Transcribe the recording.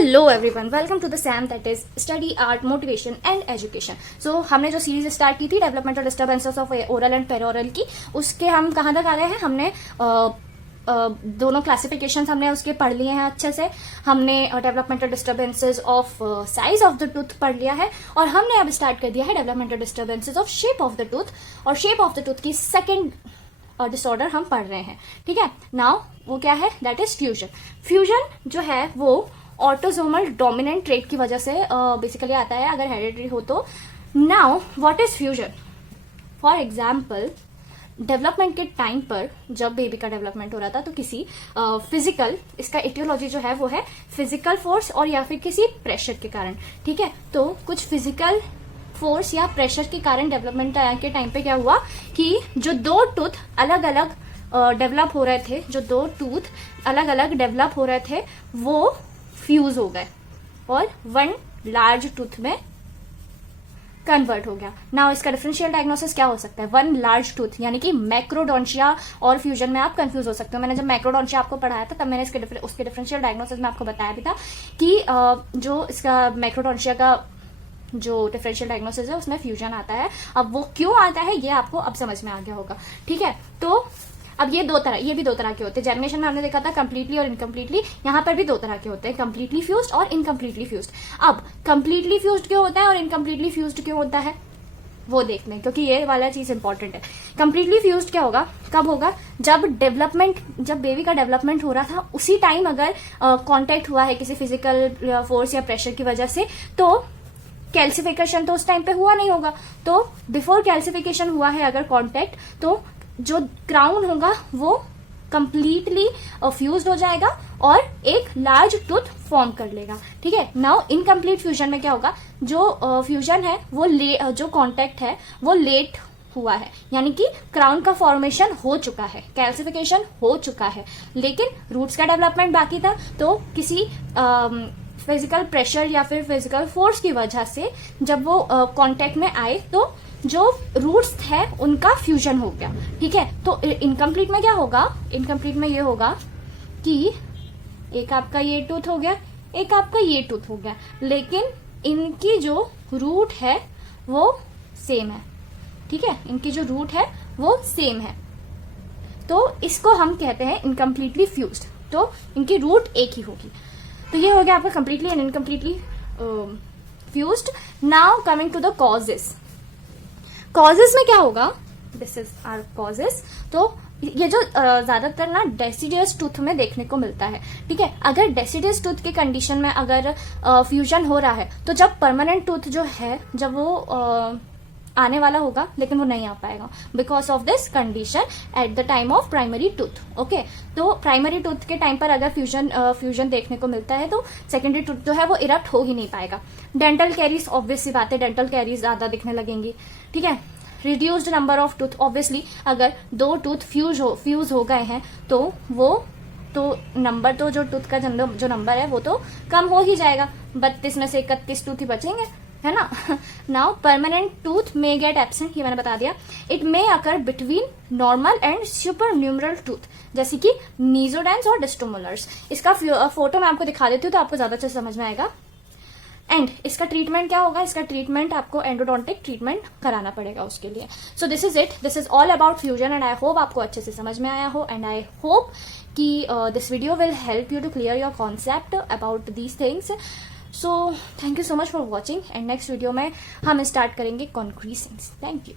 Hello everyone, welcome to the Sam that is study art motivation and education. So हमने जो series start की थी developmental disturbances of oral and peroral की, उसके हम कहाँ तक आ गए हैं। हमने दोनों क्लासिफिकेशन हमने उसके पढ़ लिए हैं अच्छे से। हमने developmental disturbances of size of the tooth पढ़ लिया है और हमने अब स्टार्ट कर दिया है developmental disturbances of shape of the tooth. और शेप ऑफ द टूथ की सेकेंड डिसऑर्डर हम पढ़ रहे हैं। ठीक है, नाउ वो क्या है, दैट इज फ्यूजन। फ्यूजन जो है वो ऑटोसोमल डोमिनेंट ट्रेट की वजह से बेसिकली आता है, अगर हेरिडिटरी हो तो। Now what is fusion? For example, development के टाइम पर जब बेबी का डेवलपमेंट हो रहा था तो किसी फिजिकल, इसका एटियोलॉजी जो है वो है फिजिकल फोर्स और या फिर किसी प्रेशर के कारण। ठीक है, तो कुछ फिजिकल फोर्स या प्रेशर के कारण डेवलपमेंट के टाइम पे क्या हुआ कि जो दो टूथ अलग अलग डेवलप हो रहे थे, जो दो टूथ अलग अलग डेवलप हो रहे थे वो फ्यूज हो गए और वन लार्ज टूथ में कन्वर्ट हो गया। नाउ इसका डिफरेंशियल डायग्नोसिस क्या हो सकता है? वन लार्ज टूथ यानी कि मैक्रोडोंशिया और फ्यूजन में आप कंफ्यूज हो सकते हो। मैंने जब मैक्रोडोंशिया आपको पढ़ाया था तब मैंने उसके डिफरेंशियल डायग्नोसिस में आपको बताया भी था कि जो इसका मैक्रोडोंशिया का जो डिफरेंशियल डायग्नोसिस है उसमें फ्यूजन आता है। अब वो क्यों आता है ये आपको अब समझ में आ गया होगा। ठीक है, तो अब ये भी दो तरह के होते हैं। जर्मिनेशन में हमने देखा था कंप्लीटली और इनकम्प्लीटली, यहाँ पर भी दो तरह के होते हैं, कंप्लीटली फ्यूज्ड और इनकम्प्लीटली फ्यूज्ड। अब कंप्लीटली फ्यूज्ड क्यों होता है और इनकम्प्लीटली फ्यूज्ड क्यों होता है वो देख लें, क्योंकि ये वाला चीज इंपॉर्टेंट है। कंप्लीटली फ्यूज्ड क्या होगा, कब होगा? जब बेबी का डेवलपमेंट हो रहा था उसी टाइम अगर कॉन्टेक्ट हुआ है किसी फिजिकल फोर्स या प्रेशर की वजह से, तो कैल्सिफिकेशन तो उस टाइम पे हुआ नहीं होगा। तो बिफोर कैल्सिफिकेशन हुआ है अगर कॉन्टेक्ट, तो जो क्राउन होगा वो कंप्लीटली फ्यूज्ड हो जाएगा और एक लार्ज टूथ फॉर्म कर लेगा। ठीक है, नाउ इनकम्प्लीट फ्यूजन में क्या होगा? जो फ्यूजन है वो जो कॉन्टेक्ट है वो लेट हुआ है, यानी कि क्राउन का फॉर्मेशन हो चुका है, कैल्सिफिकेशन हो चुका है, लेकिन रूट्स का डेवलपमेंट बाकी था। तो किसी फिजिकल प्रेशर या फिर फिजिकल फोर्स की वजह से जब वो कांटेक्ट में आए तो जो रूट्स थे उनका फ्यूजन हो गया। ठीक है, तो इनकम्प्लीट में क्या होगा? इनकम्प्लीट में ये होगा कि एक आपका ये टूथ हो गया, एक आपका ये टूथ हो गया, लेकिन इनकी जो रूट है वो सेम है। ठीक है, इनकी जो रूट है वो सेम है, तो इसको हम कहते हैं इनकम्प्लीटली फ्यूज्ड। तो इनकी रूट एक ही होगी। तो ये हो गया आपका completely and incompletely fused. Now coming to the causes. Causes में क्या होगा? This is our causes. तो ये जो ज्यादातर ना डेसिडियस टूथ में देखने को मिलता है। ठीक है, अगर डेसिडियस टूथ के कंडीशन में अगर फ्यूजन हो रहा है तो जब परमानेंट टूथ जो है जब वो आने वाला होगा लेकिन वो नहीं आ पाएगा because of this condition at the time of primary tooth. Okay, तो प्राइमरी टूथ के टाइम पर अगर फ्यूजन देखने को मिलता है तो सेकेंडरी टूथ जो है वो इरप्ट हो ही नहीं पाएगा। डेंटल कैरीज, ऑब्वियस सी बात है, डेंटल कैरीज ज्यादा दिखने लगेंगी। ठीक है, reduced number of tooth, obviously अगर दो टूथ फ्यूज हो गए हैं तो वो तो नंबर तो जो टूथ का जो नंबर है वो तो कम हो ही जाएगा। 32 में से 31 टूथ ही बचेंगे, है ना। नाउ परमानेंट टूथ मे गेट एब्सेंट, ये मैंने बता दिया। It may occur between normal and super numeral tooth, जैसे कि नीजोडेंस और डिस्टोमोलर्स। इसका फोटो मैं आपको दिखा देती हूँ तो आपको ज्यादा अच्छे से समझ में आएगा। एंड इसका ट्रीटमेंट क्या होगा? इसका ट्रीटमेंट आपको एंडोडोंटिक ट्रीटमेंट कराना पड़ेगा उसके लिए। So this is it, this is all about fusion and I hope आपको अच्छे से समझ में आया हो एंड आई होप कि this video will help you to clear your concept about these things. So thank you so much for watching and next video में हम स्टार्ट करेंगे कॉन्क्रीसेंस। Thank you.